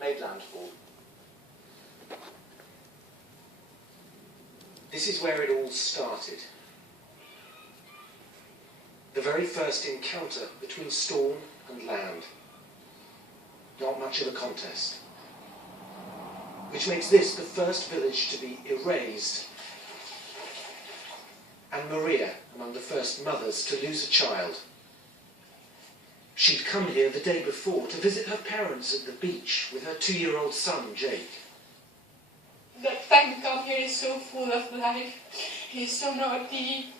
made landfall. This is where it all started. The very first encounter between storm and land. Not much of a contest. Which makes this the first village to be erased. And Maria, among the first mothers to lose a child. She'd come here the day before to visit her parents at the beach with her 2-year-old son, Jake. That time to come here is so full of life. He's so naughty.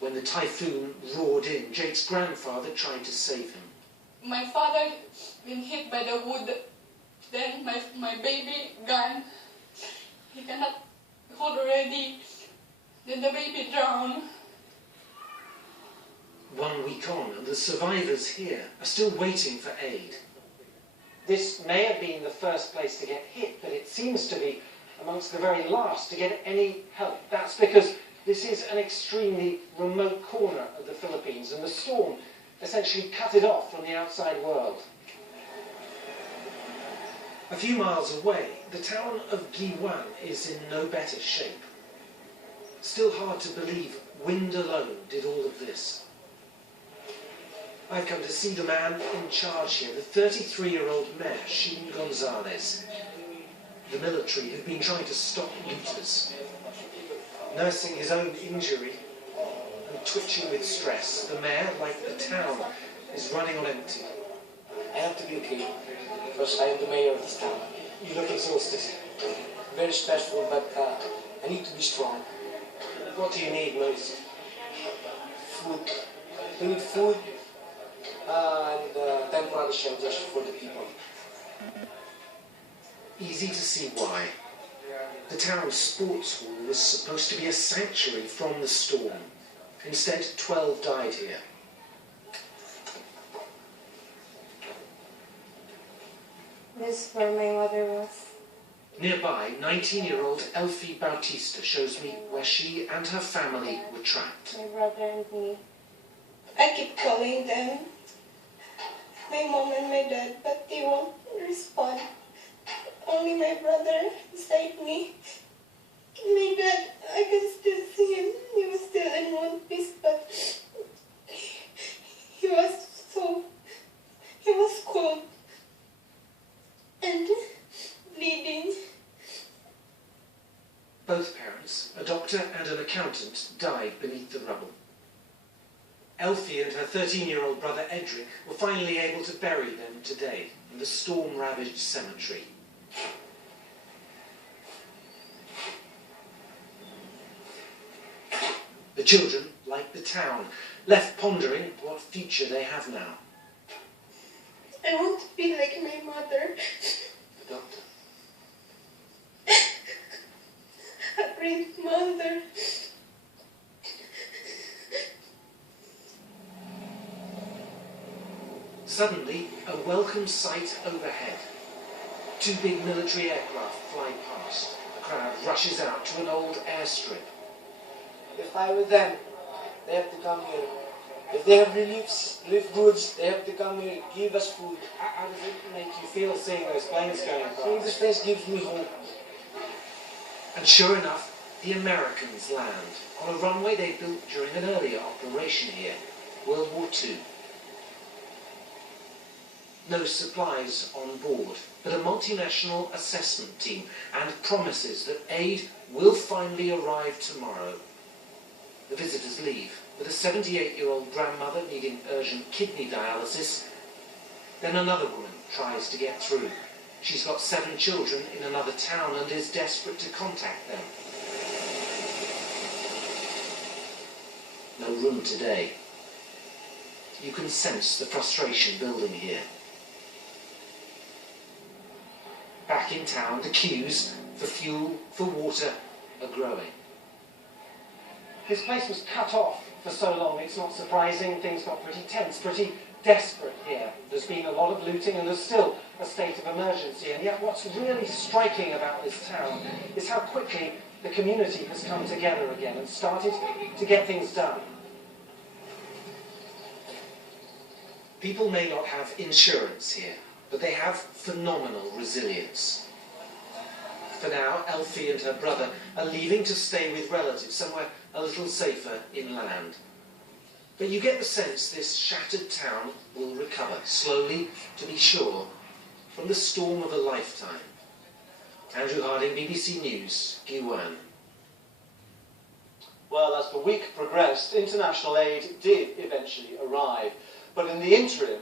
When the typhoon roared in, Jake's grandfather tried to save him. My father been hit by the wood. Then my baby gone. He cannot hold already. Then the baby drowned. 1 week on, and the survivors here are still waiting for aid. This may have been the first place to get hit, but it seems to be amongst the very last to get any help. That's because this is an extremely remote corner of the Philippines, and the storm essentially cut it off from the outside world. A few miles away, the town of Guiuan is in no better shape. Still hard to believe wind alone did all of this. I've come to see the man in charge here, the 33-year-old mayor, Sheen Gonzalez. The military have been trying to stop looters. Nursing his own injury and twitching with stress, the mayor, like the town, is running on empty. I have to be okay, because I am the mayor of this town. You look exhausted. Very stressful, but I need to be strong. What do you need most? Food. We need food and temporary shelters for the people. Easy to see why. The town's sports hall was supposed to be a sanctuary from the storm. Instead, 12 died here. This is where my mother was. Nearby, 19-year-old Elfie Bautista shows me where she and her family were trapped. My brother and me. I keep calling them, my mom and my dad, but they won't respond. Only my brother beside me. My dad, I can still see him. He was still in one piece, but he was cold and bleeding. Both parents, a doctor and an accountant, died beneath the rubble. Elfie and her 13-year-old brother Edric were finally able to bury them today in the storm-ravaged cemetery. The children, like the town, left pondering what future they have now. I want to be like my mother. The doctor. A great mother. Suddenly, a welcome sight overhead. 2 big military aircraft fly past. The crowd rushes out to an old airstrip. If I were them, they have to come here. If they have relief goods, they have to come here, give us food. How does it make you feel seeing those planes going Seeing past? this place gives me hope. And sure enough, the Americans land on a runway they built during an earlier operation here, World War II. No supplies on board, but a multinational assessment team and promises that aid will finally arrive tomorrow. The visitors leave, with a 78-year-old grandmother needing urgent kidney dialysis. Then another woman tries to get through. She's got 7 children in another town and is desperate to contact them. No room today. You can sense the frustration building here. Back in town, the queues for fuel, for water, are growing. This place was cut off for so long, it's not surprising. Things got pretty tense, pretty desperate here. There's been a lot of looting and there's still a state of emergency. And yet what's really striking about this town is how quickly the community has come together again and started to get things done. People may not have insurance here, but they have phenomenal resilience. For now, Elfie and her brother are leaving to stay with relatives somewhere a little safer inland. But you get the sense this shattered town will recover, slowly to be sure, from the storm of a lifetime. Andrew Harding, BBC News, Guiuan. Well, as the week progressed, international aid did eventually arrive. But in the interim,